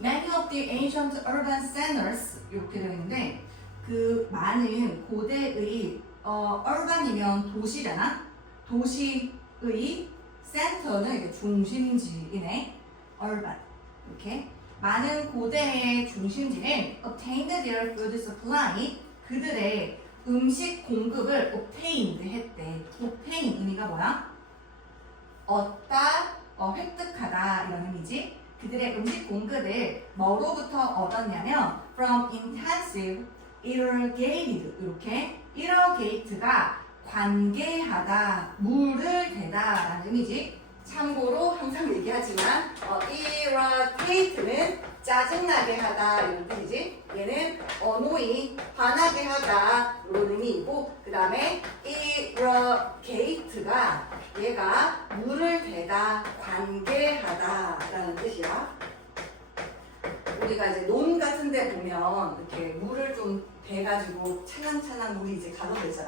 many of the ancient urban centers 이렇게 되어 있는데 그 많은 고대의 urban이면 도시잖아. 도시의 센터는 이게 중심지이네. urban 이렇게 많은 고대의 중심지는 obtained their food supply 그들의 음식 공급을 obtained 했대. obtain 의미가 뭐야? 얻다, 획득하다 이런 의미지. 그들의 음식 공급을 뭐로부터 얻었냐면 from intensive irrigated 이렇게 irrigate가 관계하다, 물을 대다 라는 의미지. 참고로 항상 얘기하지만 irritate는 짜증나게 하다 이런 뜻이지. 얘는 annoy, 화나게 하다 이런 의미이고 그 다음에 irrigate가 얘가 물을 대다, 관계하다 라는 뜻이야. 우리가 이제 논 같은 데 보면 이렇게 물을 좀 대가지고 찰랑찰랑 물이 이제 가둬져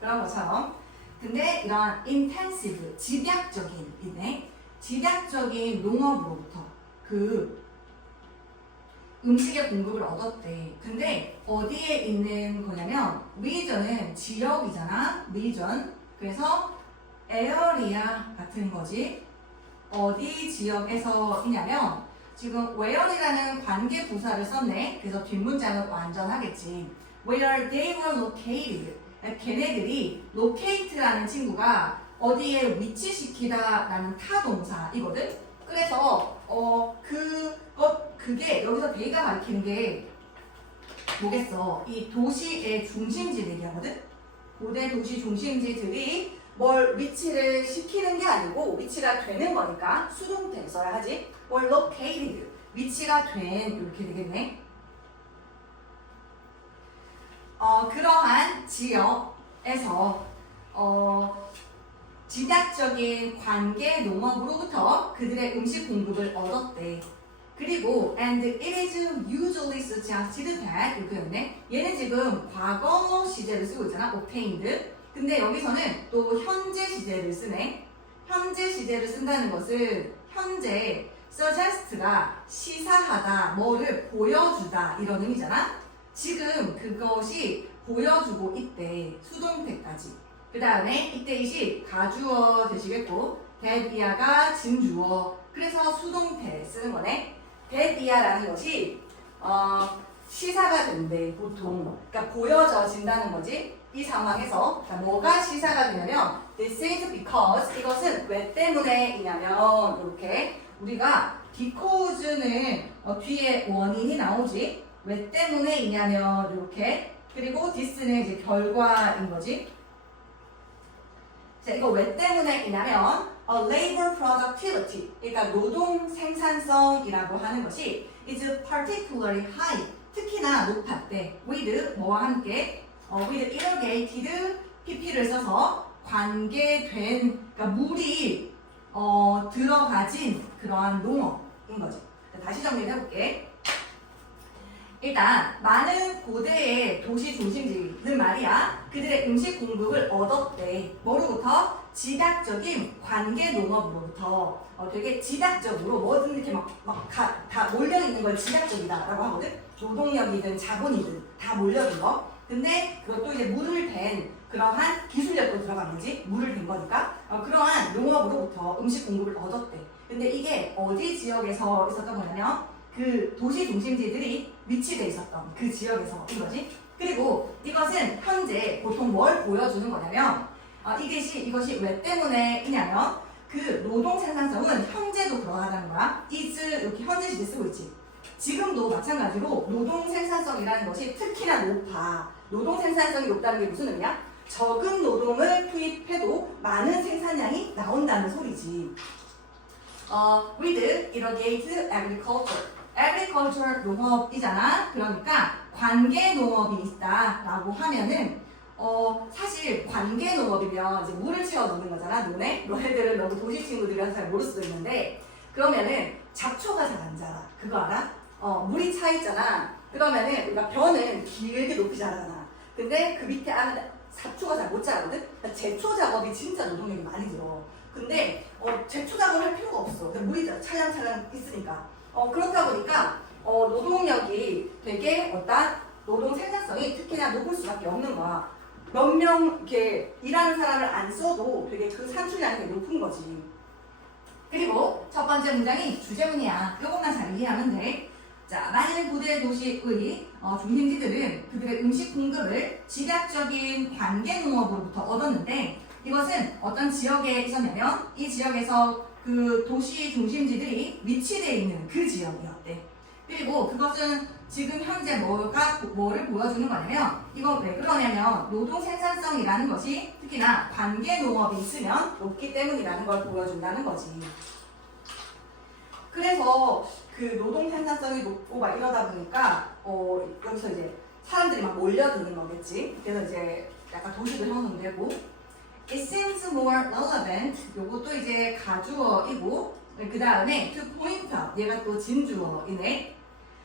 그런 것처럼. 근데 이런 intensive, 집약적인 이네 집약적인 농업으로부터 그 음식의 공급을 얻었대. 근데 어디에 있는 거냐면 region은 지역이잖아. region. 그래서 area 같은 거지. 어디 지역에서이냐면 지금 where이라는 관계 부사를 썼네. 그래서 뒷문장은 완전하겠지. Where they were located. 걔네들이 locate라는 친구가 어디에 위치시키다 라는 타동사이거든. 그래서 그게 여기서 they가 가리키는 게 뭐겠어? 이 도시의 중심지를 얘기하거든. 고대 도시 중심지들이 뭘 위치를 시키는 게 아니고 위치가 되는 거니까 수동태 써야 하지. 뭘 located 위치가 된 이렇게 되겠네. 그러한 지역에서 집약적인 관계 농업으로부터 그들의 음식 공급을 얻었대. 그리고 and it is usually suggested that 이렇게 했네. 얘는 지금 과거 시제를 쓰고 있잖아. obtained. 근데 여기서는 또 현재 시제를 쓰네. 현재 시제를 쓴다는 것은 현재 suggest가 시사하다, 뭐를 보여주다 이런 의미잖아. 지금 그것이 보여주고 있대. 수동태까지. 그 다음에 이때이시 가주어 되시겠고 대비아가 진주어. 그래서 수동태 쓰는 거네. 대비아라는 것이 시사가 된대. 보통. 그러니까 보여져진다는 거지. 이 상황에서 뭐가 시사가 되냐면 This is because 이것은 왜 때문에이냐면 이렇게 우리가 because는 뒤에 원인이 나오지. 왜 때문에이냐면 이렇게. 그리고 this는 이제 결과인 거지. 자, 이거 왜 때문에이냐면 labor productivity, 그러니까 노동 생산성이라고 하는 것이 is particularly high, 특히나 높았대. with 뭐와 함께 with irrigated pp를 써서 관계된, 그러니까 물이 들어가진 그러한 농업인 거지. 자, 다시 정리를 해볼게. 일단 많은 고대의 도시 중심지는 말이야 그들의 음식 공급을 얻었대. 뭐로부터? 집약적인 관계 농업으로부터. 되게 집약적으로 뭐든 이렇게 다 몰려있는 걸 집약적이다라고 하거든. 노동력이든 자본이든 다 몰려있는 거. 근데 그것도 이제 물을 댄 그러한 기술력도 들어간 거지. 물을 댄 거니까. 그러한 농업으로부터 음식 공급을 얻었대. 근데 이게 어디 지역에서 있었던 거냐면 그 도시 중심지들이 위치돼 있었던 그 지역에서인 거지. 그리고 이것은 현재 보통 뭘 보여주는 거냐면 이것이 왜 때문에이냐면 그 노동 생산성은 현재도 그러하다는 거야. is 이렇게 현재 시제 쓰고 있지. 지금도 마찬가지로 노동 생산성이라는 것이 특히나 높아. 노동 생산성이 높다는 게 무슨 의미야? 적은 노동을 투입해도 많은 생산량이 나온다는 소리지. with irrigated agriculture. agriculture 농업이잖아. 그러니까 관계 농업이 있다라고 하면은 사실 관계 농업이면 이제 물을 채워 넣는 거잖아. 논에. 너네들은 너무 도시 친구들이라서 잘 모를 수도 있는데 그러면은 잡초가 잘 안 자라. 그거 알아? 물이 차 있잖아. 그러면은 우리가 벼는 길게 높이 자라잖아. 근데 그 밑에 안에 잡초가 잘 못 자라거든. 그러니까 제초 작업이 진짜 노동력이 많이 들어. 근데 제초 작업을 할 필요가 없어. 물이 찰랑찰랑 있으니까. 그렇다 보니까 노동력이 되게 어떤 노동 생산성이 특히나 높을 수밖에 없는 거야. 몇 명 이렇게 일하는 사람을 안 써도 되게 그 산출량이 되게 높은 거지. 그리고 첫 번째 문장이 주제문이야. 이것만 잘 이해하면 돼. 자, 많은 고대 도시의 중심지들은 그들의 음식 공급을 집약적인 관계 농업으로부터 얻었는데 이것은 어떤 지역에 있었냐면 이 지역에서 그 도시 중심지들이 위치되어 있는 그 지역이었대. 그리고 그것은 지금 현재 뭐를 보여주는 거냐면 이건 왜 그러냐면 노동 생산성이라는 것이 특히나 관계 농업이 있으면 높기 때문이라는 걸 보여준다는 거지. 그래서 그 노동 생산성이 높고 막 이러다 보니까 여기서 이제 사람들이 막 몰려드는 거겠지. 그래서 이제 약간 도시도 형성되고 It seems more relevant. 요것도 이제 가주어이고 그 다음에 to point out. 얘가 또 진주어이네.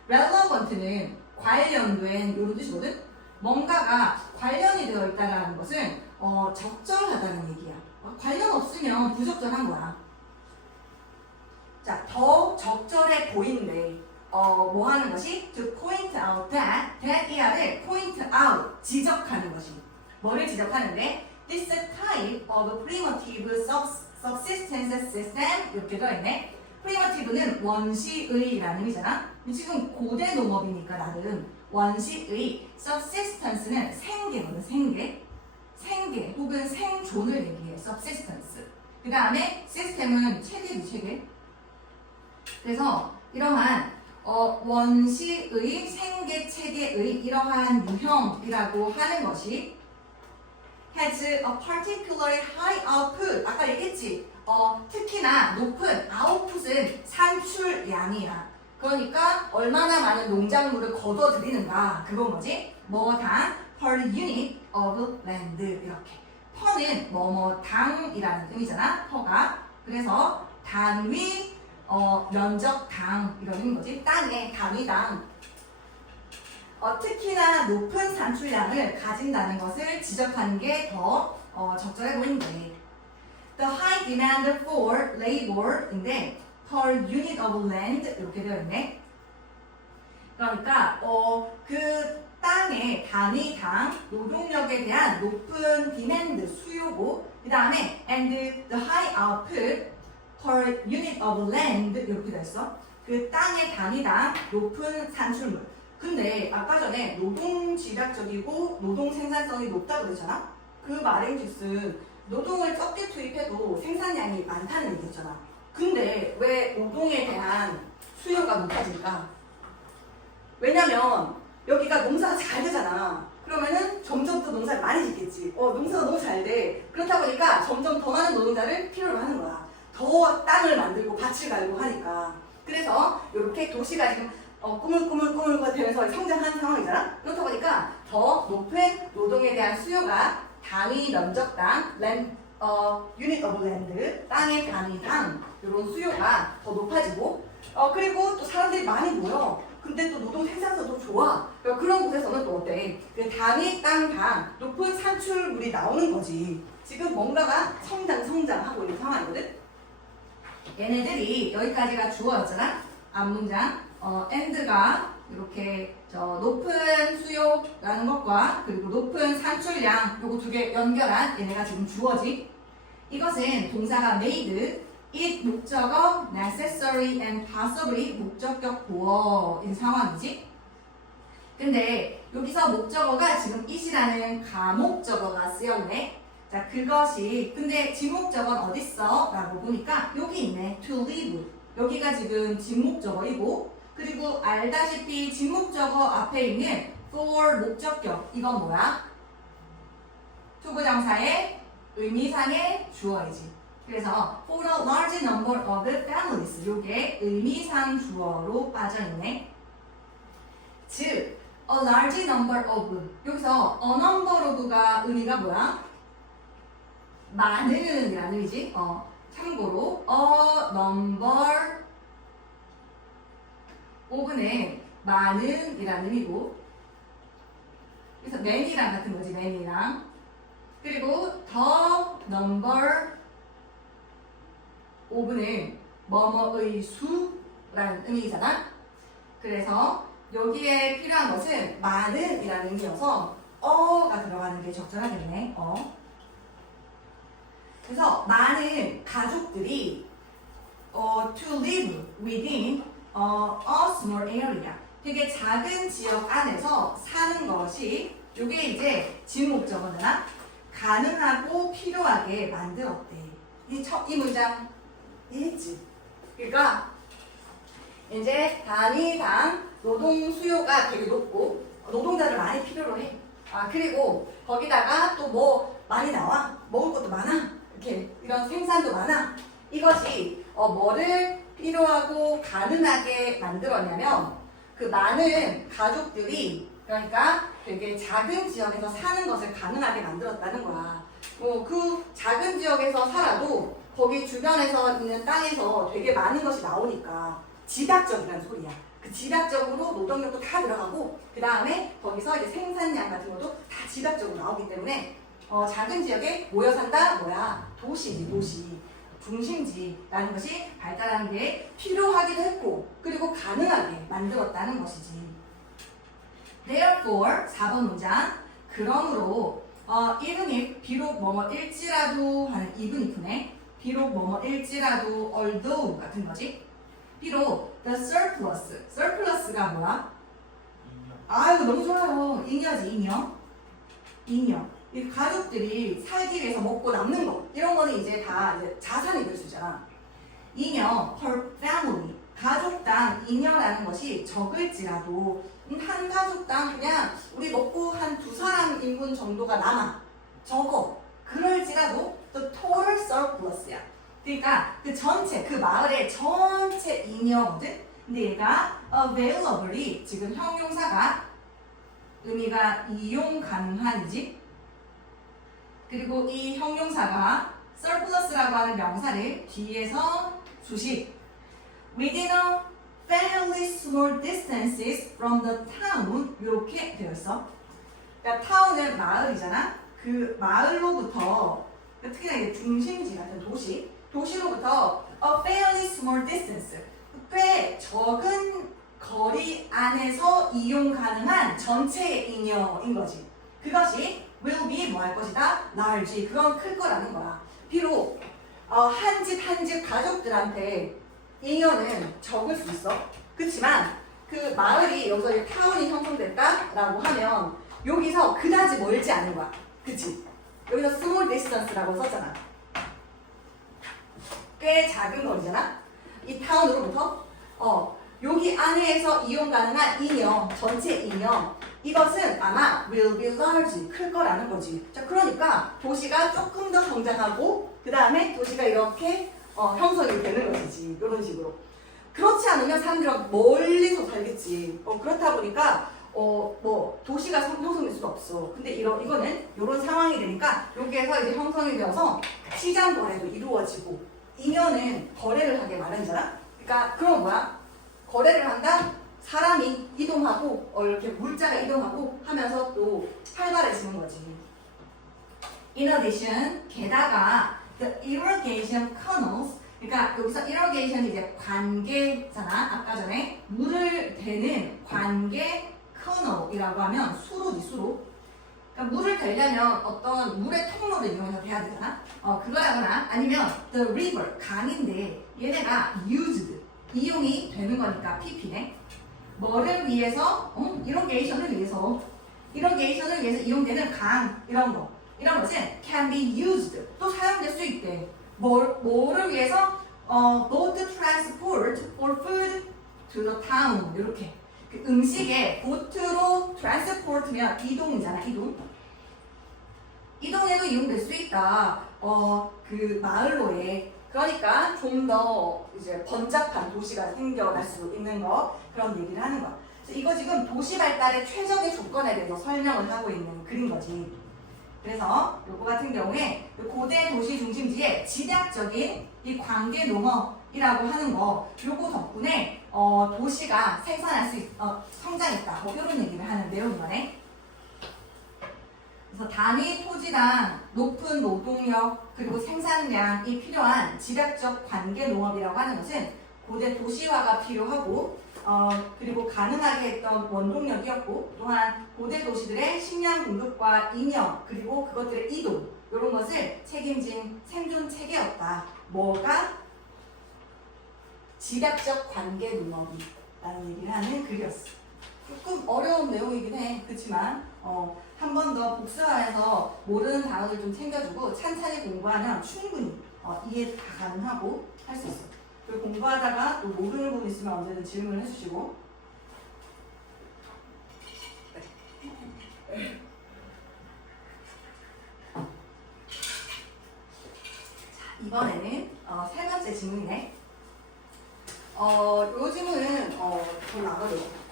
relevant는 관련된 이런 뜻이거든. 뭔가가 관련이 되어 있다는 것은 적절하다는 얘기야. 관련 없으면 부적절한 거야. 자, 더 적절해 보인대. 뭐 하는 것이? To point out that 이하를 point out, 지적하는 것이. 뭐를 지적하는데? This type of primitive subsistence system 이렇게 들어있네. primitive는 원시의라는 의미잖아. 지금 고대 농업이니까 나름 원시의 subsistence는 생계거든. 생계 혹은 생존을 얘기해. subsistence. 그 다음에 system은 체계지 체계. 그래서 이러한 원시의 생계 체계의 이러한 유형이라고 하는 것이 has a particularly high output. 아까 얘기했지. 특히나 높은 output은 산출량이야. 그러니까 얼마나 많은 농작물을 거둬들이는가 그건 뭐지? 뭐당 per unit of land 이렇게. per는 뭐뭐당이라는 의미잖아. per가. 그래서 단위 면적당 이런 의미인 거지. 땅의 단위당. 특히나 높은 산출량을 가진다는 것을 지적하는 게 더 적절해 보이는데 The high demand for labor인데 per unit of land 이렇게 되어 있네. 그러니까 그 땅의 단위당 노동력에 대한 높은 demand 수요고 그 다음에 and the high output per unit of land 이렇게 되어 있어. 그 땅의 단위당 높은 산출물. 근데 아까 전에 노동 집약적이고 노동 생산성이 높다고 그랬잖아? 그 말인즉슨 노동을 적게 투입해도 생산량이 많다는 얘기였잖아. 근데 왜 노동에 대한 수요가 높아질까? 왜냐면 여기가 농사가 잘 되잖아. 그러면은 점점 더 농사를 많이 짓겠지. 농사가 너무 잘 돼. 그렇다 보니까 점점 더 많은 노동자를 필요로 하는 거야. 더 땅을 만들고 밭을 갈고 하니까. 그래서 이렇게 도시가 지금 꾸물꾸물 되면서 성장하는 상황이잖아. 그렇다 보니까 더 높은 노동에 대한 수요가 단위 면적당, unit of land, 땅의 단위당 이런 수요가 더 높아지고 그리고 또 사람들이 많이 모여. 근데 또 노동 생산성도 좋아. 그러니까 그런 곳에서는 또 어때? 단위 땅당 높은 산출물이 나오는 거지. 지금 뭔가가 성장하고 있는 상황이거든. 얘네들이 여기까지가 주어였잖아. 앞문장. and가 이렇게 높은 수요라는 것과 그리고 높은 산출량 요거 두 개 연결한 얘네가 지금 주어지. 이것은 동사가 made, it 목적어, necessary and possibly 목적격 보어인 상황이지. 근데 여기서 목적어가 지금 it이라는 가목적어가 쓰였네. 자, 그것이 근데 지목적어는 어딨어? 라고 보니까 여기 있네. to live. 여기가 지금 지목적어이고 그리고 알다시피 지목적어 앞에 있는 for 목적격 이건 뭐야? 투부정사의 의미상의 주어이지. 그래서 for a large number of families 요게 의미상 주어로 빠져있네. 즉 a large number of 여기서 a number of가 의미가 뭐야? 많은 이라는 의미지. 참고로 a number of는 많은 이라는 의미고 그래서 many랑 같은 거지. many랑 그리고 the number of는 뭐뭐의 수 라는 의미잖아. 그래서 여기에 필요한 것은 많은 이라는 의미여서 어가 들어가는 게 적절하겠네. 그래서 많은 가족들이 to live within a small area. 되게 작은 지역 안에서 사는 것이 이게 이제 지목적어나 가능하고 필요하게 만들었대. 이 문장 이해했지? 그러니까 이제 단위당 노동 수요가 되게 높고 노동자를 많이 필요로 해. 그리고 거기다가 또 뭐 많이 나와. 먹을 것도 많아. 이렇게 이런 생산도 많아. 이것이 뭐를 필요하고 가능하게 만들었냐면 그 많은 가족들이 그러니까 되게 작은 지역에서 사는 것을 가능하게 만들었다는 거야. 그 작은 지역에서 살아도 거기 주변에서 있는 땅에서 되게 많은 것이 나오니까 지닥적이라는 소리야. 그 지닥적으로 노동력도 다 들어가고 그 다음에 거기서 이제 생산량 같은 것도 다 지닥적으로 나오기 때문에 작은 지역에 모여 산다 뭐야? 도시지 도시. 중심지라는 것이 발달하는 게 필요하기도 했고 그리고 가능하게 만들었다는 것이지. Therefore 4번 문장 그러므로 even 비록 뭐뭐일지라도 하는 even이구네. 비록 뭐뭐일지라도 although 같은 거지. 비록 the surplus가 뭐야? 이거 너무 좋아요. 잉여지 잉여. 이 가족들이 살기 위해서 먹고 남는 거 이런 거는 이제 다 이제 자산이 될 수 있잖아. 잉여 per family 가족당 잉여라는 것이 적을지라도 한 가족당 그냥 우리 먹고 한 2사람 인분 정도가 남아 적어 그럴지라도 the total surplus야. 그러니까 그 전체 그 마을의 전체 잉여거든. 근데 얘가 available이 지금 형용사가 의미가 이용 가능한이지. 그리고 이 형용사가 surplus라고 하는 명사를 뒤에서 주식 within a fairly small distances from the town 이렇게 되어 있어. 그러니까 town은 마을이잖아. 그 마을로부터 특히나 이제 중심지 같은 도시로부터 a fairly small distance 꽤 적은 거리 안에서 이용 가능한 전체의 잉여인 거지. 그것이 will be 뭐 할 것이다? large. 그건 클 거라는 거야. 비록 한 집 한 집 가족들한테 잉여는 적을 수 있어. 그렇지만 그 마을이 여기서 타운이 형성됐다라고 하면 여기서 그다지 멀지 않은 거야. 그치? 여기서 small distance라고 썼잖아. 꽤 작은 거리잖아. 이 타운으로부터 여기 안에서 이용 가능한 잉여, 전체 잉여 이것은 아마 will be large, 클 거라는 거지. 자, 그러니까 도시가 조금 더 성장하고 그 다음에 도시가 이렇게 형성이 되는 것이지. 이런 식으로. 그렇지 않으면 사람들은 멀리서 살겠지. 그렇다 보니까 뭐 도시가 형성될 수가 없어. 근데 이거는 이런 상황이 되니까 여기에서 이제 형성이 되어서 시장 거래도 이루어지고 잉여는 거래를 하게 마련이잖아. 그러니까 그럼 뭐야? 거래를 한다? 사람이 이동하고 이렇게 물자가 이동하고 하면서 또 활발해지는 거지. In addition, 게다가 the irrigation canals 그러니까 여기서 irrigation이 이제 관계잖아. 아까 전에 물을 대는 관계 canal이라고 하면 수로지. 그러니까 물을 대려면 어떤 물의 통로를 이용해서 대야 되잖아. 그거라거나 아니면 the river 강인데 얘네가 used 이용이 되는 거니까 pp네. 뭐를 위해서? irrigation을 위해서 이용되는 강 이런 것은 can be used 또 사용될 수 있대. 뭐를 위해서? boat transport for food to the town 이렇게 그 음식에 보트로 transport면 이동이잖아. 이동에도 이용될 수 있다. 그 마을로에 그러니까 좀 더 이제 번잡한 도시가 생겨날 수 있는 거 그런 얘기를 하는 거야. 그래서 이거 지금 도시 발달의 최적의 조건에 대해서 설명을 하고 있는 글인 거지. 그래서 요거 같은 경우에 고대 도시 중심지의 지략적인 이 관계 농업이라고 하는 거 요거 덕분에 도시가 생산할 수 성장했다. 뭐 이런 얘기를 하는 내용인 거네. 그래서 단위 토지당 높은 노동력 그리고 생산량이 필요한 지략적 관계 농업이라고 하는 것은 고대 도시화가 필요하고 그리고 가능하게 했던 원동력이었고 또한 고대 도시들의 식량 공급과 인력 그리고 그것들의 이동 이런 것을 책임진 생존 체계였다. 뭐가? 집약적 관계 농업이라는 얘기를 하는 글이었어. 조금 어려운 내용이긴 해. 그렇지만 한 번 더 복습하면서 모르는 단어들 좀 챙겨주고 찬찬히 공부하면 충분히 이해 다 가능하고 할 수 있어. 그리고 공부하다가 또 모르는 부분 있으면 언제든 질문을 해주시고. 네. 자, 이번에는 세 번째 질문이네. 요 질문은 좀 나가죠.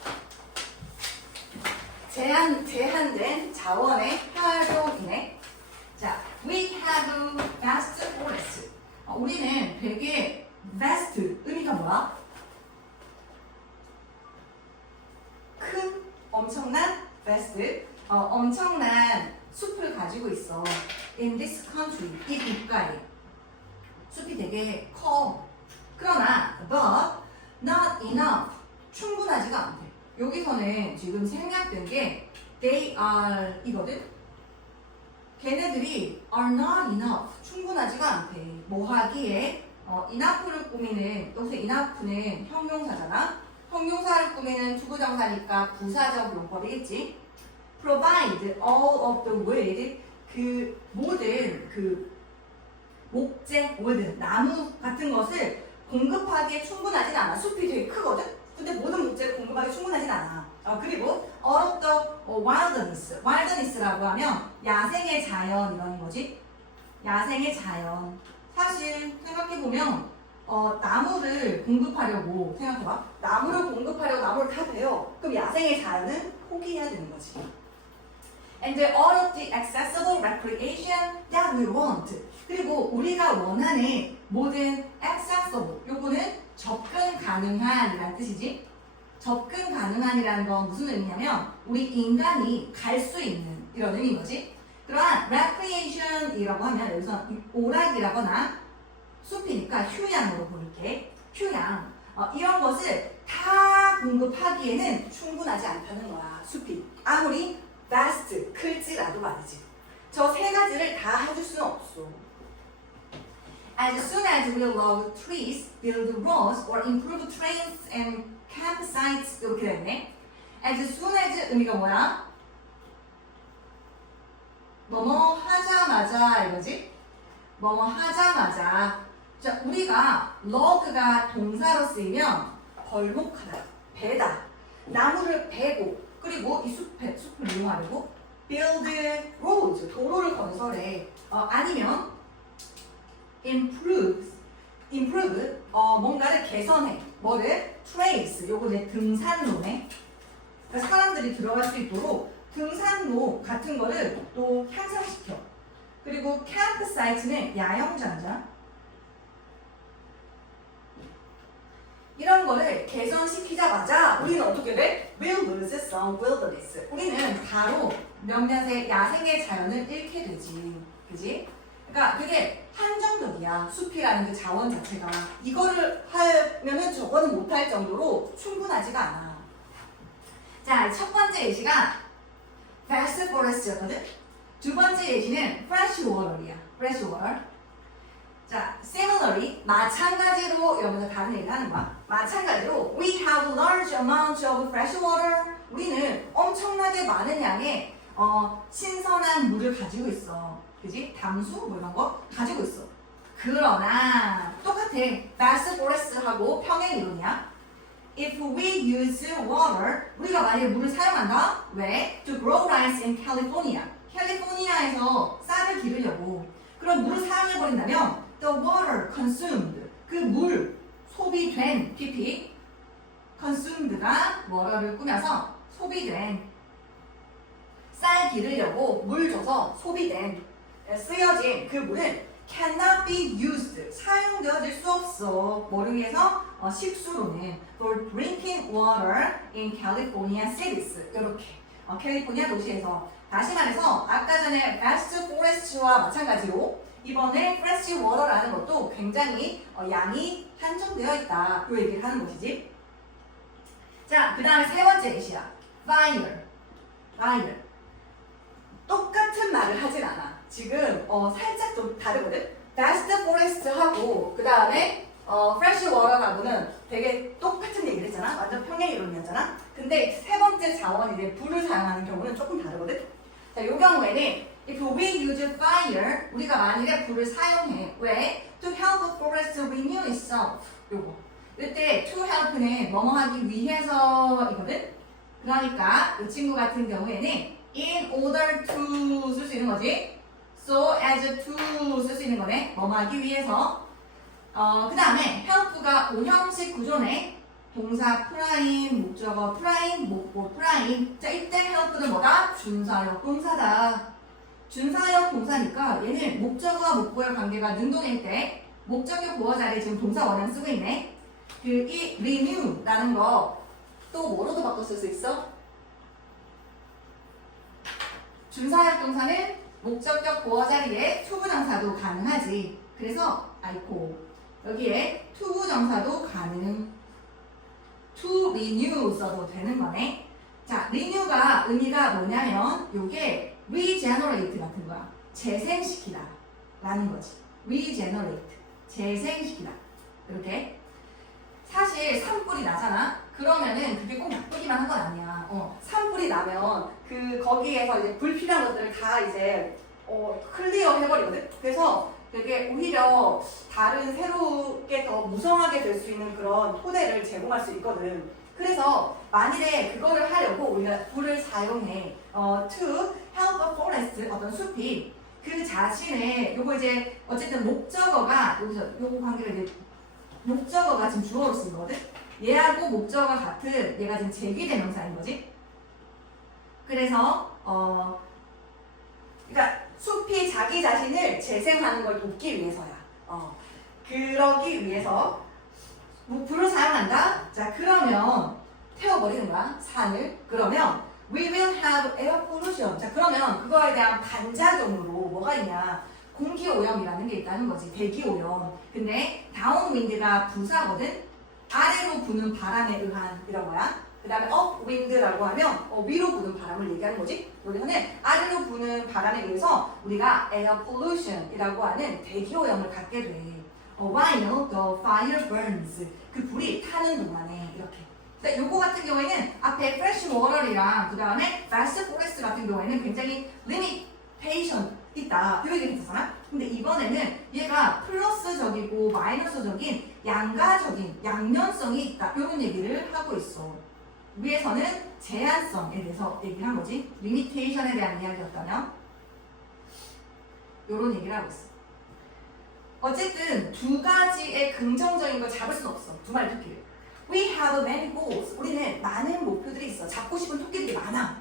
제한된 자원의 활용이네. 자, we have vast forests. 우리는 되게 vast, 의미가 뭐야? 큰, 엄청난 vast, 엄청난 숲을 가지고 있어. In this country, 이 국가에. 숲이 되게 커. 그러나, but not enough. 충분하지가 않대. 여기서는 지금 생략된 게 they are 이거든? 걔네들이 are not enough. 충분하지가 않대. 뭐 하기에? enough를 꾸미는, 여기서 enough는 형용사잖아. 형용사를 꾸미는 투부정사니까 부사적 용법이겠지. provide all of the wood. 그 모든 그 목재, wood, 나무 같은 것을 공급하기에 충분하진 않아. 숲이 되게 크거든? 근데 모든 목재를 공급하기 충분하진 않아. 그리고 all of the wilderness. wilderness라고 하면 야생의 자연 이런 거지. 야생의 자연. 사실 생각해보면 나무를 공급하려고 생각해봐. 나무를 공급하려고 나무를 다 베어. 그럼 야생의 자연은 포기해야 되는 거지. And all of the accessible recreation that we want. 그리고 우리가 원하는 모든 accessible. 요거는 접근 가능한 이라는 뜻이지. 접근 가능한이라는 건 무슨 의미냐면 우리 인간이 갈 수 있는 이런 의미인 거지. 그러한 recreation이라고 하면 여기서 오락이라거나 숲이니까 휴양으로 볼게. 휴양. 이런 것을 다 공급하기에는 충분하지 않다는 거야. 숲이. 아무리 vast, 클지라도 말이지. 저 세 가지를 다 해줄 수는 없어. As soon as we log trees, build roads, or improve trains and campsites 이렇게 됐네. As soon as 의미가 뭐야? 뭐뭐 하자마자 이거지? 뭐뭐 하자마자. 자, 우리가 log가 동사로 쓰이면 벌목하다, 베다, 나무를 베고 그리고 이 숲을 이용하려고 build roads, 도로를 건설해. 아니면 improve, 뭔가를 개선해. 뭐를? trails, 요거 내 등산로네. 그러니까 사람들이 들어갈 수 있도록 등산로 같은 거를 또 향상시켜. 그리고 campsite는 야영장장. 이런 거를 개선시키자마자 우리는 어떻게 돼? We'll lose some wilderness. 우리는 바로 몇몇의 야생의 자연을 잃게 되지. 그지? 그러니까 그게 한정적이야. 숲이라는 그 자원 자체가. 이거를 하면은 저거는 못할 정도로 충분하지가 않아. 자, 첫 번째 예시가 vast forest였거든? 두 번째 예시는 fresh water이야. fresh water. 자, similarly, 마찬가지로 여기서 다른 얘기를 하는 거야. 마찬가지로 we have large amounts of fresh water. 우리는 엄청나게 많은 양의 신선한 물을 가지고 있어. 그지? 담수 뭐 이런 거 가지고 있어. 그러나 똑같아. vast forest하고 평행 이론이야. If we use water, 우리가 만약에 물을 사용한다. 왜? To grow rice in California. 캘리포니아에서 쌀을 기르려고. 그럼 물을 사용해버린다면 the water consumed, 그 물 소비된 pp consumed가 water를 꾸며서 소비된 쌀 기르려고 물 줘서 소비된 쓰여진 그 물은 cannot be used, 사용되어질 수 없어. 뭐를 위해서? 식수로는 for drinking water in California cities. 이렇게 캘리포니아 도시에서. 다시 말해서 아까 전에 vast forest와 마찬가지로 이번에 fresh water라는 것도 굉장히 양이 한정되어 있다. 이 얘기를 하는 것이지. 자, 그 다음에 세 번째 예시야. fire. fire. 똑같은 말을 하진 않아. 지금 살짝 좀 다르거든. vast forest 하고 그 다음에 fresh water하고는 되게 똑같은 얘기를 했잖아. 완전 평행 이론이었잖아. 근데 세 번째 자원 이제 불을 사용하는 경우는 조금 다르거든. 자, 이 경우에는 if we use fire, 우리가 만일에 불을 사용해. 왜? To help the forest renew itself. 요거. 이때 to help는 뭐뭐 하기 위해서이거든. 그러니까 이 친구 같은 경우에는 in order to 쓸 수 있는 거지. so as to 쓸 수 있는 거네. 뭐뭐 하기 위해서. 그 다음에 help가 오형식 구조네. 동사 프라임, 목적어 프라임, 목보 프라임. 자, 이때 help는 뭐다? 준사역 동사다. 준사역 동사니까 얘는 목적어와 목보의 관계가 능동일 때 목적격 보어 자리에 지금 동사 원형 쓰고 있네. 이 renew라는 거 또 뭐로도 바꿔 쓸 수 있어? 준사역 동사는 목적격 보어 자리에 투부정사도 가능하지. 그래서 아이코 여기에 투부정사도 가능. to renew 써도 되는 거네. 자, renew가 의미가 뭐냐면 요게 regenerate 같은 거야. 재생시키다 라는 거지. regenerate 재생시키다. 이렇게 사실 산불이 나잖아. 그러면은 그게 꼭 나쁘기만 한 건 아니야. 산불이 나면 거기에서 이제 불필요한 것들을 다 이제 클리어 해버리거든. 그래서 되게 오히려 다른 새롭게 더 무성하게 될 수 있는 그런 토대를 제공할 수 있거든. 그래서 만일에 그거를 하려고 우리가 불을 사용해 to help a forest 어떤 숲이 그 자신의 요거 이제 어쨌든 목적어가 여기서 요거 관계가 이제 목적어가 지금 주어로 쓴 거거든. 얘하고 목적어가 같은 얘가 지금 제기대명사인 거지. 그래서 그러니까 숲이 자기 자신을 재생하는 걸 돕기 위해서야. 그러기 위해서 불을 사용한다. 자, 그러면 태워버리는 거야. 산을. 그러면 we will have air pollution. 자, 그러면 그거에 대한 반작용으로 뭐가 있냐? 공기 오염이라는 게 있다는 거지. 대기 오염. 근데 다운윈드가 부사거든. 아래로 부는 바람에 의한 이런 거야. 그 다음에 upwind라고 하면 위로 부는 바람을 얘기하는 거지. 여기서는 아래로 부는 바람에 의해서 우리가 air pollution이라고 하는 대기 오염을 갖게 돼. while the fire burns. 그 불이 타는 동안에 이렇게. 근데 요거 같은 경우에는 앞에 fresh water이랑 그 다음에 vast forest 같은 경우에는 굉장히 limitation 있다. 이 얘기를 했었잖아. 근데 이번에는 얘가 플러스적이고 마이너스적인 양가적인 양면성이 있다. 이런 얘기를 하고 있어. 위에서는 제한성에 대해서 얘기를 한 거지. limitation에 대한 이야기였다면 이런 얘기를 하고 있어. 어쨌든 두 가지의 긍정적인 걸 잡을 수는 없어. 두 마리 토끼를. We have many goals. 우리는 많은 목표들이 있어. 잡고 싶은 토끼들이 많아.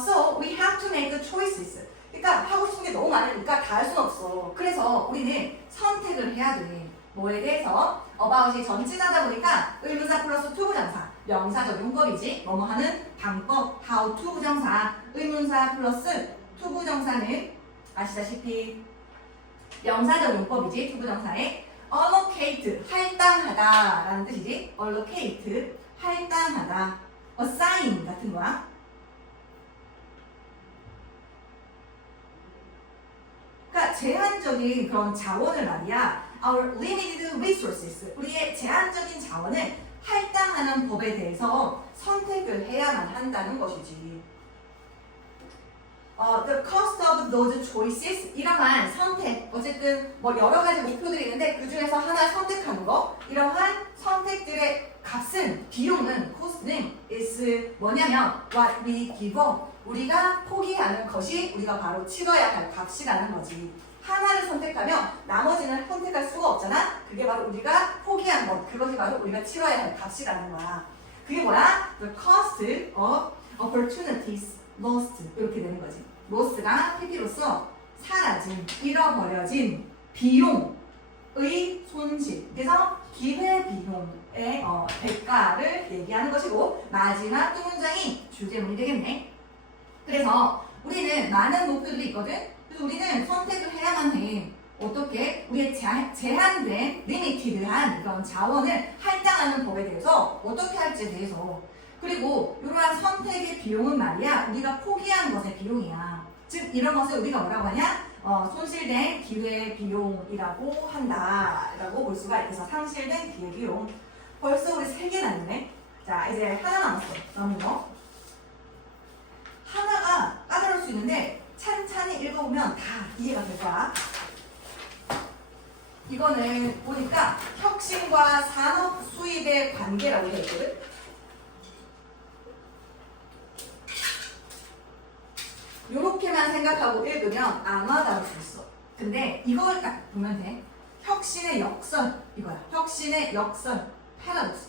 So we have to make the choices. 그러니까 하고 싶은 게 너무 많으니까 다 할 수는 없어. 그래서 우리는 선택을 해야 돼. 뭐에 대해서? about이 전치사다 보니까 의문사 플러스 to 부정사. 명사적 용법이지. 뭐뭐 하는 방법. how to 부정사. 의문사 플러스 to 부정사는 아시다시피 명사적 용법이지. to 부정사에 allocate 할당하다 라는 뜻이지. allocate 할당하다. assign 같은 거야. 그러니까 제한적인 그런 자원을 말이야. Our limited resources. 우리의 제한적인 자원을 할당하는 법에 대해서 선택을 해야만 한다는 것이지. The cost of those choices. 이러한 선택. 어쨌든 뭐 여러 가지 목표들이 있는데 그 중에서 하나 선택하는 거. 이러한 선택들의 값은, 비용은, cost는 is 뭐냐면 what we give up. 우리가 포기하는 것이 우리가 바로 치러야 할 값이라는 거지. 하나를 선택하면 나머지는 선택할 수가 없잖아. 그게 바로 우리가 포기한 것. 그것이 바로 우리가 치러야 할 값이라는 거야. 그게 뭐야? The cost of opportunities lost. 이렇게 되는 거지. lost가 PP로서 사라진, 잃어버려진 비용의 손실. 그래서 기회 비용의 대가를 얘기하는 것이고 마지막 두 문장이 주제문이 되겠네. 그래서 우리는 많은 목표들이 있거든. 그래서 우리는 선택을 해야만 해. 어떻게 우리의 제한된 리미티드한 그런 자원을 할당하는 법에 대해서 어떻게 할지에 대해서 그리고 이러한 선택의 비용은 말이야 우리가 포기한 것의 비용이야. 즉 이런 것을 우리가 뭐라고 하냐? 손실된 기회 비용이라고 한다라고 볼 수가 있어서 상실된 기회 비용. 벌써 우리 3개 남았네. 자 이제 하나 남았어. 남은 거. 하나가 까다로울 수 있는데 찬찬히 읽어보면 다 이해가 될 거야. 이거는 보니까 혁신과 산업 수입의 관계라고 되어 있거든. 요렇게만 생각하고 읽으면 안 와닿을 수 있어. 근데 이걸 딱 보면 돼. 혁신의 역설 이거야. 혁신의 역설 패러독스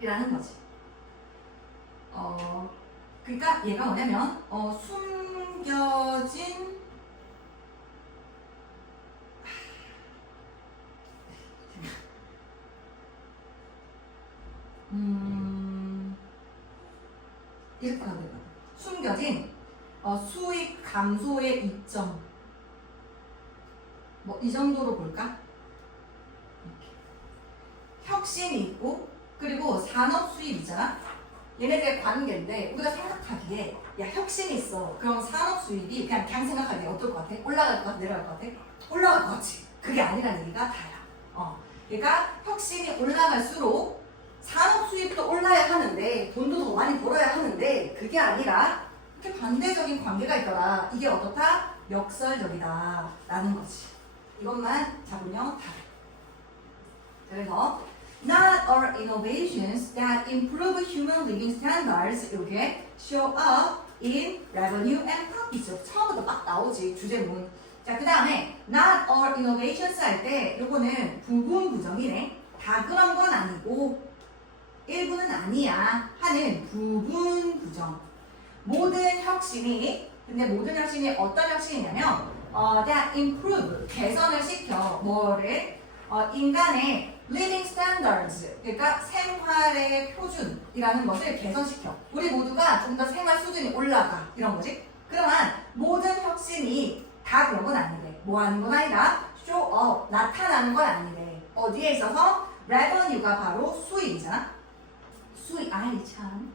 이라는 거지. 그러니까 얘가 뭐냐면 숨겨진 이렇게 하면 되거든. 숨겨진 수익 감소의 이점. 뭐 이 정도로 볼까? 이렇게. 혁신이 있고 그리고 산업 수입이잖아. 얘네들의 관계인데 우리가 생각하기에 야 혁신이 있어. 그럼 산업 수입이 그냥 생각하기에 어떨 것 같아? 올라갈 것 같아? 내려갈 것 같아? 올라갈 것 같지. 그게 아니라는 얘기가 다야. 그러니까 혁신이 올라갈수록 산업 수입도 올라야 하는데 돈도 더 많이 벌어야 하는데 그게 아니라 이렇게 반대적인 관계가 있더라. 이게 어떻다? 역설적이다 라는 거지. 이것만 잡으면 다. 그래서 Not all innovations that improve human living standards 이렇게 show up in revenue and profits. 처음부터 막 나오지 주제문. 자, 그 다음에 not all innovations 할 때 요거는 부분 부정이네. 다 그런 건 아니고 일부는 아니야 하는 부분 부정. 모든 혁신이 근데 모든 혁신이 어떤 혁신이냐면 that improve 개선을 시켜 뭐를 인간의 living standards 그러니까 생활의 표준이라는 것을 개선시켜. 우리 모두가 좀 더 생활 수준이 올라가 이런 거지. 그러면 모든 혁신이 다 그런 건 아니래. 뭐 하는 건 아니라 show up 나타나는 건 아니래. 어디에 있어서 revenue가 바로 수입이잖아. 수입 참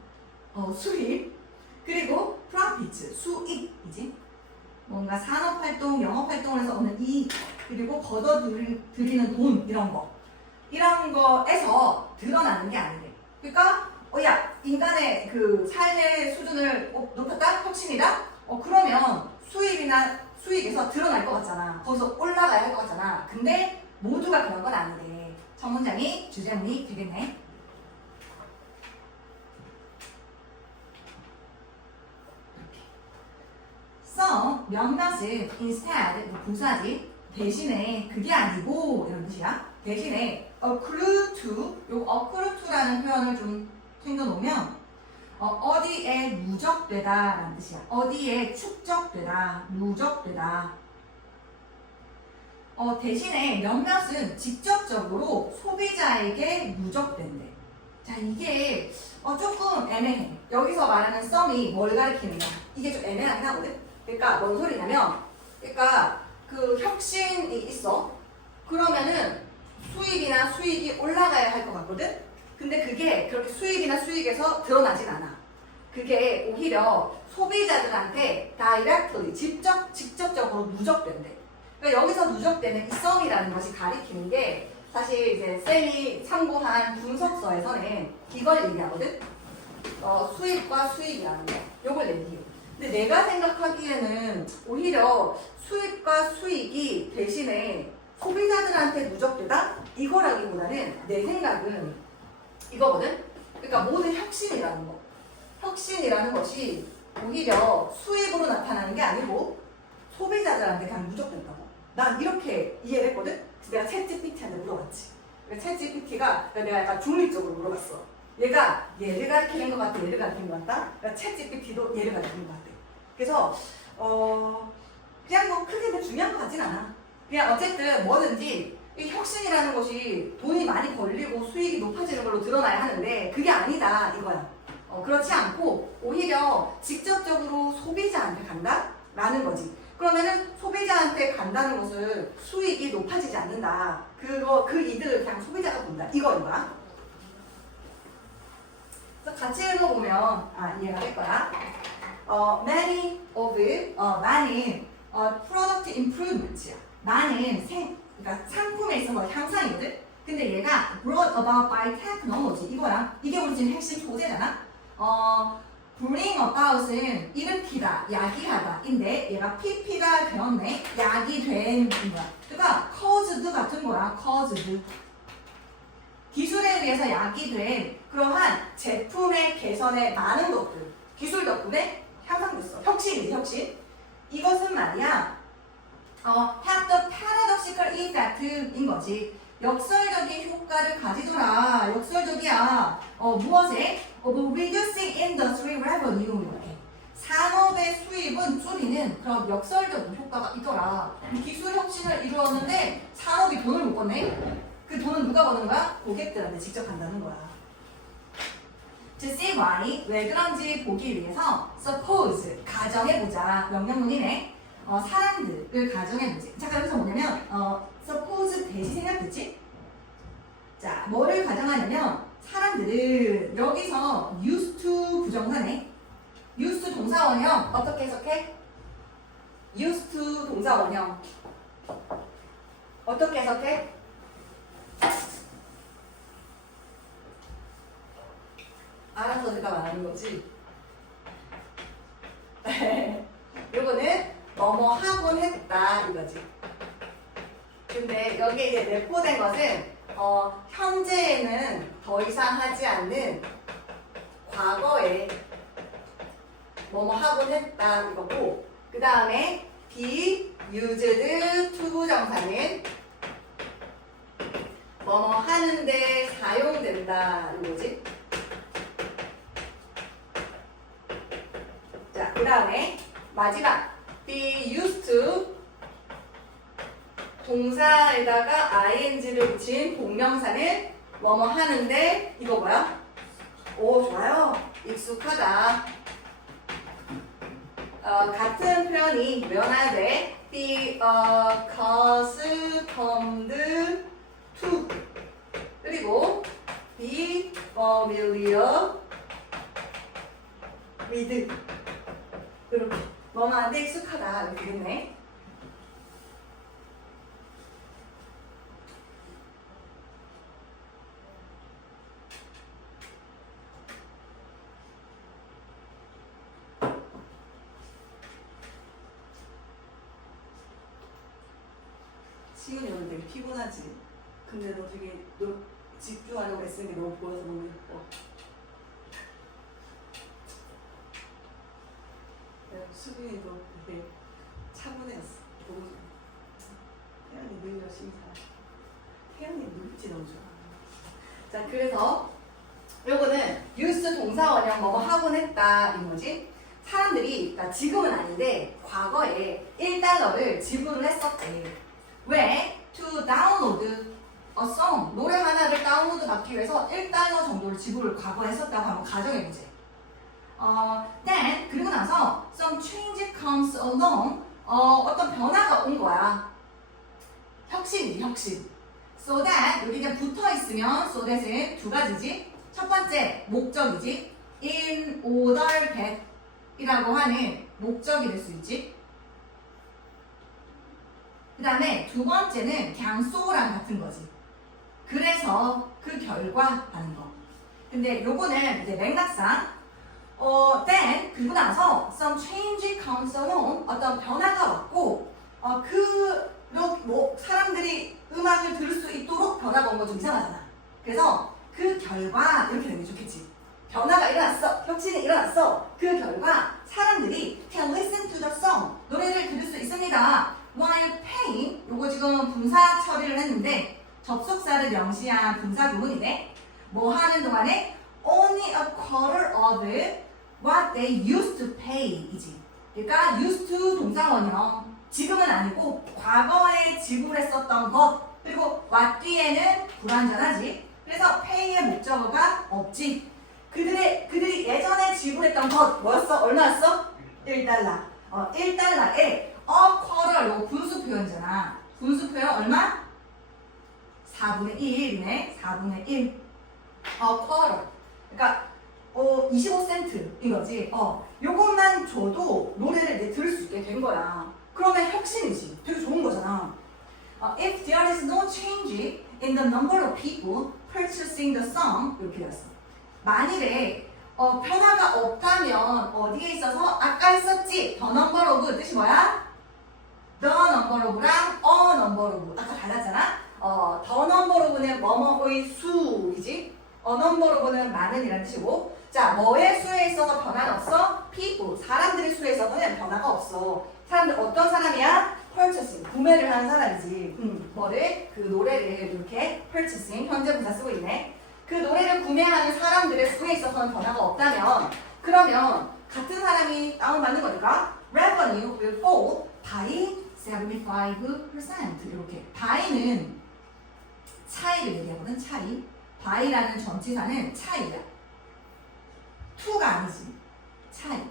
수입 그리고 profits 수익이지. 뭔가 산업활동, 영업활동을 해서 얻는 이익 그리고 걷어들이는 돈 이런 거에서 드러나는 게 아니래. 그러니까 야 인간의 그 삶의 수준을 높였다? 혁신이다? 그러면 수익에서 드러날 것 같잖아. 거기서 올라가야 할 것 같잖아. 근데 모두가 그런 건 아니래. 첫 문장이 주제문이 되겠네. Some 몇몇은 instead 부사지 대신에 그게 아니고 이런 뜻이야. 대신에 accrue to 요 accrue to라는 표현을 좀 챙겨놓으면 어디에 누적되다 라는 뜻이야. 어디에 축적되다, 누적되다. 대신에 몇몇은 직접적으로 소비자에게 누적된대. 자, 이게 조금 애매해. 여기서 말하는 썸이 뭘 가리키느냐. 이게 좀 애매하긴 하거든. 그러니까 뭔 소리냐면, 그러니까 그 혁신이 있어. 그러면은 수입이나 수익이 올라가야 할 것 같거든. 근데 그게 그렇게 수입이나 수익에서 드러나진 않아. 그게 오히려 소비자들한테 directly 직접적으로 누적된대. 그러니까 여기서 누적되는 이 썸이라는 것이 가리키는 게 사실 이제 쌤이 참고한 분석서에서는 이걸 얘기하거든. 수입과 수익이라는 거. 요걸 얘기해요. 근데 내가 생각하기에는 오히려 수입과 수익이 대신에 소비자들한테 누적되다? 이거라기보다는 내 생각은 이거거든? 그러니까 모든 혁신이라는 거. 혁신이라는 것이 오히려 수입으로 나타나는 게 아니고 소비자들한테 그냥 누적된다고. 난 이렇게 이해를 했거든? 그래서 내가 챗GPT한테 물어봤지. 챗GPT가 내가 약간 중립적으로 물어봤어. 얘가 얘를 가리키는 것 같아, 얘를 가리키는 것 같다? 그러니까 챗GPT도 얘를 가리키는 것 같아. 그래서 그냥 뭐 크게 중요한 것 같진 않아. 그냥 어쨌든 뭐든지 이 혁신이라는 것이 돈이 많이 벌리고 수익이 높아지는 걸로 드러나야 하는데 그게 아니다 이거야. 그렇지 않고 오히려 직접적으로 소비자한테 간다? 라는 거지. 그러면은 소비자한테 간다는 것은 수익이 높아지지 않는다. 그 이득을 그냥 소비자가 본다. 이거인가? 그래서 같이 읽어보면 이해가 될 거야. Many of 많은 product improvements야. 많은 그러니까 상품에 있어서 뭐 향상이거든. 근데 얘가 brought about by technology 이거랑 이게 우리 지금 핵심 소재잖아. bring about은 일으키다, 야기하다인데 얘가 pp가 되었네. 약이 된 거야. 그러니까 caused 같은 거랑 caused. 기술에 의해서 약이 된 그러한 제품의 개선에 많은 것들 기술 덕분에 향상됐어. 혁신이지 혁신. 이것은 말이야 have the paradoxical effect인 거지. 역설적인 효과를 가지더라. 역설적이야. 무엇에? reducing industry revenue. 이렇게. 산업의 수입은 줄이는 그런 역설적인 효과가 있더라. 기술 혁신을 이루었는데 산업이 돈을 못 버네. 그 돈은 누가 버는 거야? 고객들한테 직접 간다는 거야. To see why, 왜 그런지 보기 위해서 suppose, 가정해보자. 명령문이네. 사람들을 가정해보지. 잠깐 여기서 뭐냐면 suppose 대시 생략됐지? 자, 뭐를 가정하냐면 사람들은 여기서 used to 부정사네. used 동사원형 어떻게 해석해? used to 동사원형 어떻게 해석해? 알아서 내가 말하는 거지. 요거는 뭐뭐 하곤 했다 이거지. 근데 여기에 이제 내포된 것은 현재에는 더 이상 하지 않는 과거에 뭐뭐 하곤 했다 이거고, 그 다음에 be used to 부정사는 뭐뭐 하는데 사용된다 이거지. 자, 그 다음에 마지막 be used to 동사에다가 ing를 붙인 동명사는 뭐뭐 하는데 이거 뭐야? 오, 좋아요. 익숙하다. 같은 표현이 외워놔야 돼. be accustomed to 그리고 be familiar with 이렇게 뭐뭐한데 익숙하다 이렇게 됐네. 시은이 오늘 되게 피곤하지? 근데 너 되게 집중하려고 애쓰는 게 너무 보여서 너무 예뻐. 수빈이도 되게 차분해졌어. 너무 좋아. 태연이 늘 열심히 살아. 태연이 눈빛이 너무 좋아. 자, 그래서 요거는 유스 동사원형 뭐뭐 하곤 했다 이거지. 사람들이 그러니까 지금은 아닌데 과거에 1달러를 지불을 했었대. 왜? To download a song. 노래 하나를 다운로드 받기 위해서 1달러 정도를 지불을 과거에 했었다고 한번 가정해보지. Then 그리고 나서 some change comes along. 어떤 변화가 온 거야. 혁신이지, 혁신. So that 여기 그냥 붙어 있으면 so that은 두 가지지. 첫 번째 목적이지. In order that 이라고 하는 목적이 될 수 있지. 그 다음에 두 번째는 그냥 so랑 같은 거지. 그래서 그 결과 하는 거. 근데 요거는 이제 맥락상 then 그리고 나서 some change comes along 어떤 변화가 왔고 뭐 사람들이 음악을 들을 수 있도록 변화가 온 거 좀 이상하잖아. 그래서 그 결과 이렇게 되는 게 좋겠지. 변화가 일어났어. 혁신이 일어났어. 그 결과 사람들이 can listen to the song 노래를 들을 수 있습니다. while paying 요거 지금 분사 처리를 했는데 접속사를 명시한 분사 구문이네. 뭐 하는 동안에 only a quarter of what they used to pay 이지. 그러니까 used to 동사원형 지금은 아니고 과거에 지불했었던 것 그리고 what 뒤에는 불완전하지. 그래서 pay의 목적어가 없지. 그들이 예전에 지불했던 것 뭐였어? 얼마였어? 1달러. 1달러에 quarter 이거 분수 표현이잖아. 분수 표현 얼마? 4분의 1이네. 4분의 1. a quarter. 그러니까 25센트인 거지. 요것만 줘도 노래를 이제 들을 수 있게 된 거야. 그러면 혁신이지. 되게 좋은 거잖아. If there is no change in the number of people purchasing the song 이렇게 되었어. 만일에 변화가 없다면 어디에 있어서 아까 했었지? the number of 뜻이 뭐야? the number of랑 a number of 아까 달랐잖아? the number of는 뭐뭐의 수이지? a number of는 많은이라는 뜻이고 자 뭐의 수에 있어서 변화는 없어? people 사람들의 수에 있어서는 변화가 없어. 사람들 어떤 사람이야? purchasing 구매를 하는 사람이지. 뭐를? 그 노래를 이렇게 purchasing 현재 분사 쓰고 있네. 그 노래를 구매하는 사람들의 수에 있어서는 변화가 없다면 그러면 같은 사람이 다운받는 거니까 revenue will fall by 75% 이렇게 by는 차이를 얘기하거든. 차이. by라는 전치사는 차이야. to가 아니지. 차이.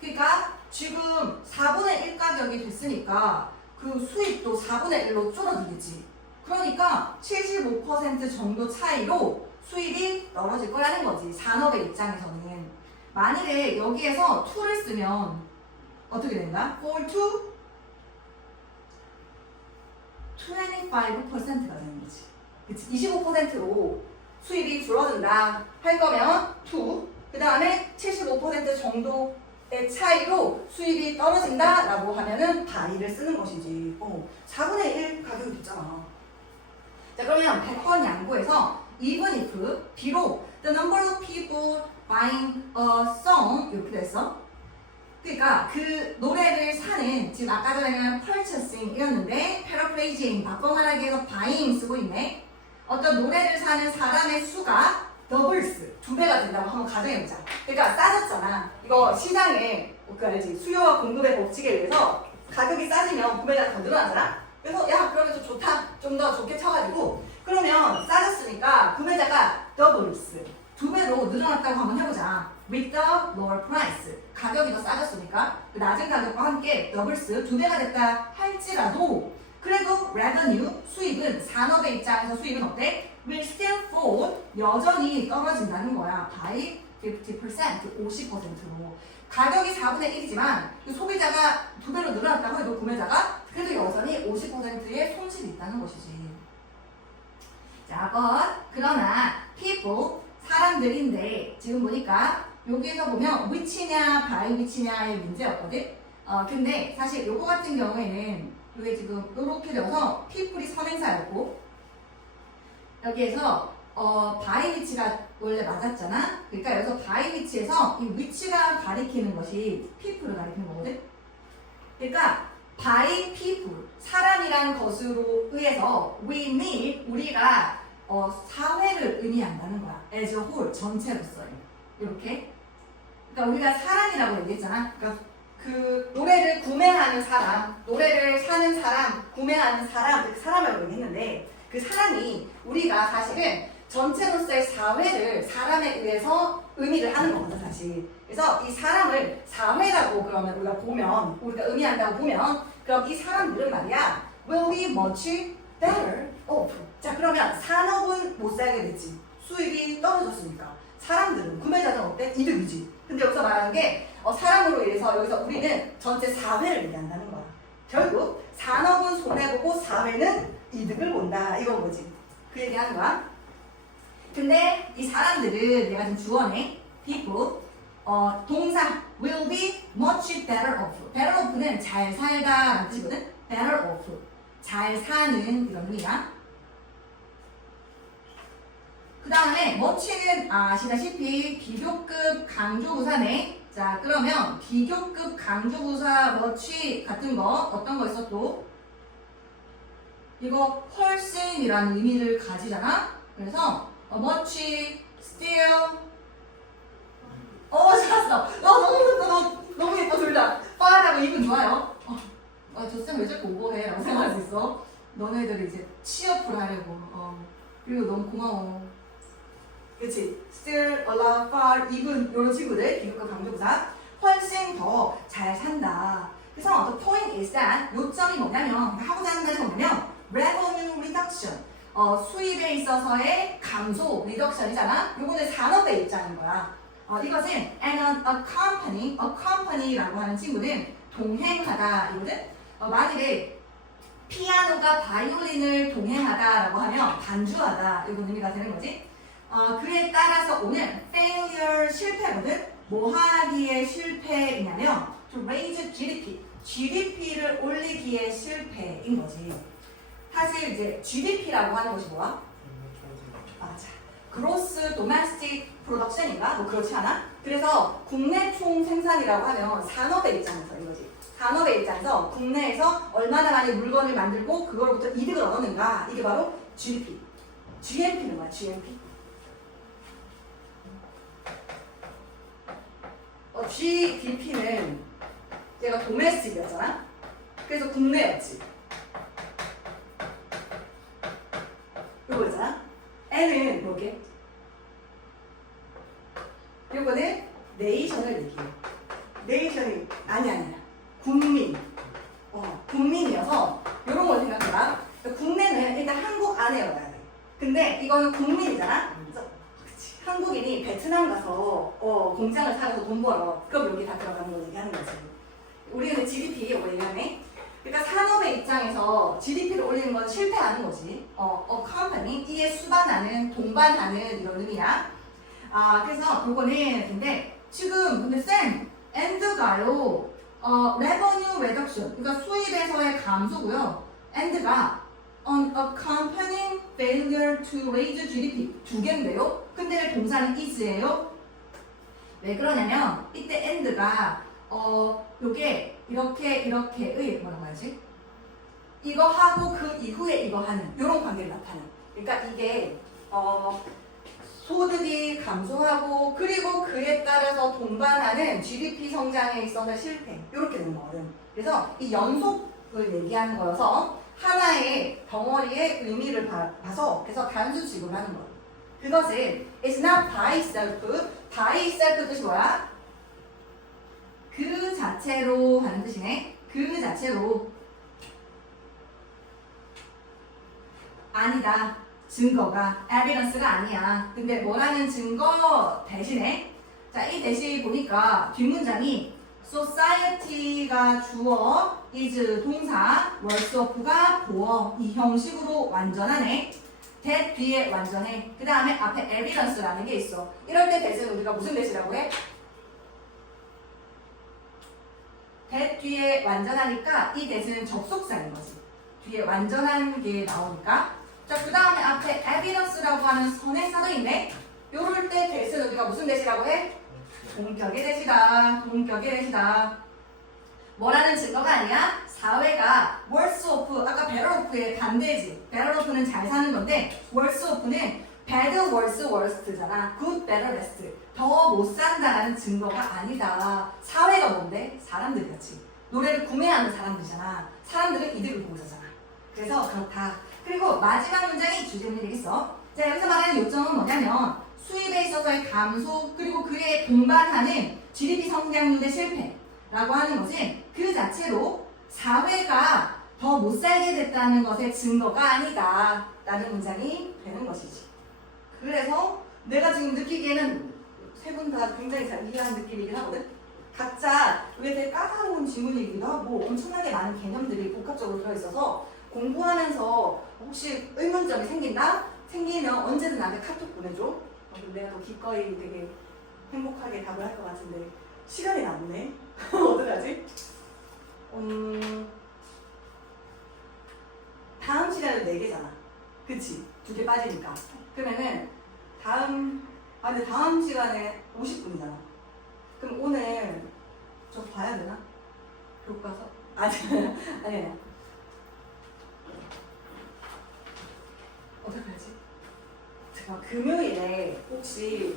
그러니까 지금 4분의 1 가격이 됐으니까 그 수입도 4분의 1로 줄어들겠지. 그러니까 75% 정도 차이로 수입이 떨어질 거라는 거지. 산업의 입장에서는. 만일에 여기에서 to를 쓰면 어떻게 된다? fall to 25%가 되는 거지. 그치? 25%로 수입이 줄어든다 할 거면 to 그 다음에 75% 정도의 차이로 수입이 떨어진다 라고 하면은 by를 쓰는 것이지. 4분의 1 가격이 됐잖아. 자 그러면 100번 양보해서 even if 비록 the number of people buying a song 이렇게 됐어. 그러니까 그 노래를 사는 지금 아까 전에는 purchasing 이었는데 paraphrasing 바꿔 말하기 위해서 buying 쓰고 있네. 어떤 노래를 사는 사람의 수가 더블스 2배가 된다고 한번 가정해보자. 그러니까 싸졌잖아. 이거 시장에 그 알지? 수요와 공급의 법칙에 의해서 가격이 싸지면 구매자가 더 늘어나잖아. 그래서 야 그러면 좀 좋다. 좀 더 좋게 쳐가지고 그러면 싸졌으니까 구매자가 더블스 2배로 늘어났다고 한번 해보자. With the lower price 가격이 더 싸졌으니까 그 낮은 가격과 함께 더블스 2배가 됐다 할지라도 그래도 revenue 수입은 산업의 입장에서 수입은 어때? will still fall 여전히 떨어진다는 거야. by 50% 50%로 가격이 4분의 1이지만 그 소비자가 2배로 늘어났다고 해도 구매자가 그래도 여전히 50%의 손실이 있다는 것이지. 자, 그러나 people 사람들인데 지금 보니까 여기에서 보면 which냐 by which냐의 문제였거든. 근데 사실 요거 같은 경우에는 이게 지금 이렇게 되어서 people이 선행사였고 여기에서 by which가 원래 맞았잖아. 그러니까 여기서 by which에서 이 which가 가리키는 것이 people을 가리키는 거거든. 그러니까 by people 사람이라는 것으로 의해서 we mean 우리가 사회를 의미한다는 거야. as a whole 전체로서요. 이렇게. 그러니까 우리가 사람이라고 얘기했잖아. 그러니까 그 노래를 구매하는 사람, 노래를 사는 사람, 구매하는 사람, 그 사람이라고 얘기했는데 그 사람이 우리가 사실은 전체로서의 사회를 사람에 의해서 의미를 하는 거거든 사실. 그래서 이 사람을 사회라고 그러면 우리가 보면 우리가 의미한다고 보면 그럼 이 사람들은 말이야 will be much better off. 자 그러면 산업은 못 살게 됐지. 수입이 떨어졌으니까. 사람들은 구매자들은 어때? 이득이지. 근데 여기서 말하는 게 사람으로 인해서 여기서 우리는 전체 사회를 얘기한다는 거야. 결국 산업은 손해보고 사회는 이득을 본다. 이건 뭐지? 그 얘기하는 거야. 근데 이 사람들은 내가 지금 주어네. people 동사 will be much better off. better off는 잘 살다 라는 뜻이거든. better off. 잘 사는 이런 의미야. 그 다음에 much는 아시다시피 비교급 강조부사네. 자 그러면 비교급 강조부사 much 같은 거 어떤 거 있어 또? 이거 훨씬이라는 의미를 가지잖아. 그래서 much, still 잘했어. 너무 예뻐 둘 다. far하고 입은 좋아요. 저 쌤 왜 자꾸 오버해? 라고 생각할 수 있어. 너네들이 이제 취업을 하려고. 그리고 너무 고마워. 그치? still, allow, far, even 이런 친구들 비교급 강조부사 훨씬 더 잘 산다. 그래서 the point is that 요점이 뭐냐면 하고자 하는 것이 뭐냐면 revenue reduction 수입에 있어서의 감소 reduction이잖아. 요거는 산업의 입장인 거야. 이것은 and accompany라고 하는 친구는 동행하다 이거든. 만일에 피아노가 바이올린을 동행하다라고 하면 반주하다 이런 의미가 되는 거지. 그에 따라서 오는 failure 실패거든. 뭐 하기에 실패이냐면 to raise GDP를 올리기에 실패인 거지. 사실 이제 GDP라고 하는 것이 뭐야? 맞아. Gross Domestic Production인가? 뭐 그렇지 않아? 그래서 국내 총 생산이라고 하면 산업의 입장에서 이거지. 산업의 입장에서 국내에서 얼마나 많이 물건을 만들고 그걸로부터 이득을 얻었는가 이게 바로 GDP. GNP는 뭐야? GNP? GDP는 얘가 도메스틱이었잖아. 그래서 국내였지. 요거 있잖아. N은 뭐게? 요거는 네이션을 얘기해. 네이션이 아니야. 국민. 국민이어서 요런 걸 생각해봐. 그러니까 국내는 일단 한국 안에 열어야 돼. 근데 이거는 국민이잖아. 그래서 그치. 한국인이 베트남 가서 공장을 차려서 돈 벌어. 그럼 여기 다 들어가는 거 얘기하는 거지. 우리는 GDP 이거 얘기하네. 그러니까 산업의 입장에서 GDP를 올리는 건 실패하는 거지. company 이에 수반하는, 동반하는 이런 의미야. 그래서 그거는 근데 지금 근데 쌤 and가요. revenue reduction 그러니까 수입에서의 감소고요. and가 accompanying failure to raise GDP 두 개인데요. 근데 동사는 is예요. 왜 그러냐면 이때 and가 요게 이렇게의 뭐라고 하지? 이거 하고 그 이후에 이거 하는 이런 관계를 나타내. 그러니까 이게 소득이 감소하고 그리고 그에 따라서 동반하는 GDP 성장에 있어서 실패 이렇게 되는 거거든. 그래서 이 연속을 얘기하는 거여서 하나의 덩어리의 의미를 봐서 그래서 단수식으로 하는 거예요. 그것은 is not by itself. by itself 뜻이 뭐야? 그 자체로 하는 뜻이네. 그 자체로 아니다. 증거가 evidence가 아니야. 근데 뭐라는 증거 대신에 자, 이 대신 보니까 뒷문장이 society가 주어, is 동사, was of가 보어 이 형식으로 완전하네. that 뒤에 완전해. 그 다음에 앞에 evidence라는 게 있어. 이럴 때 대신 우리가 무슨 대시라고 해? that 뒤에 완전하니까 이 대신은 접속사인 거지. 뒤에 완전한 게 나오니까. 자, 그 다음에 앞에 evidence라고 하는 선행사도 있네. 요럴 때 대신은 우리가 무슨 대시라고 해? 동격의 대시다. 동격의 대시다. 뭐라는 증거가 아니야? 사회가 worse off, 아까 better off의 반대지. better off는 잘 사는 건데 worse off는 bad, worse, worst잖아. good, better, best. 더 못 산다라는 증거가 아니다. 사회가 뭔데? 사람들이었지. 노래를 구매하는 사람들이잖아. 사람들은 이득을 보잖아. 그래서 그렇다. 그리고 마지막 문장이 주제문이 되겠어. 자, 여기서 말하는 요점은 뭐냐면 수입에 있어서의 감소 그리고 그에 동반하는 GDP 성장률의 실패라고 하는 것은 그 자체로 사회가 더 못 살게 됐다는 것의 증거가 아니다 라는 문장이 되는 것이지. 그래서 내가 지금 느끼기에는 세 분 다 굉장히 잘 이해하는 느낌이긴 하거든. 각자 왜 되게 까다로운 질문이기도 하고 엄청나게 많은 개념들이 복합적으로 들어있어서 공부하면서 혹시 의문점이 생긴다? 생기면 언제든 나한테 카톡 보내줘. 내가 또 기꺼이 되게 행복하게 답을 할 것 같은데 시간이 남네. 어떡하지? 다음 시간은 4개잖아. 그치? 2개 빠지니까. 그러면은 근데 다음 시간에 50분이잖아. 그럼 오늘 저 봐야 되나? 교과서? 아니야. 어떡하지? 제가 금요일에 혹시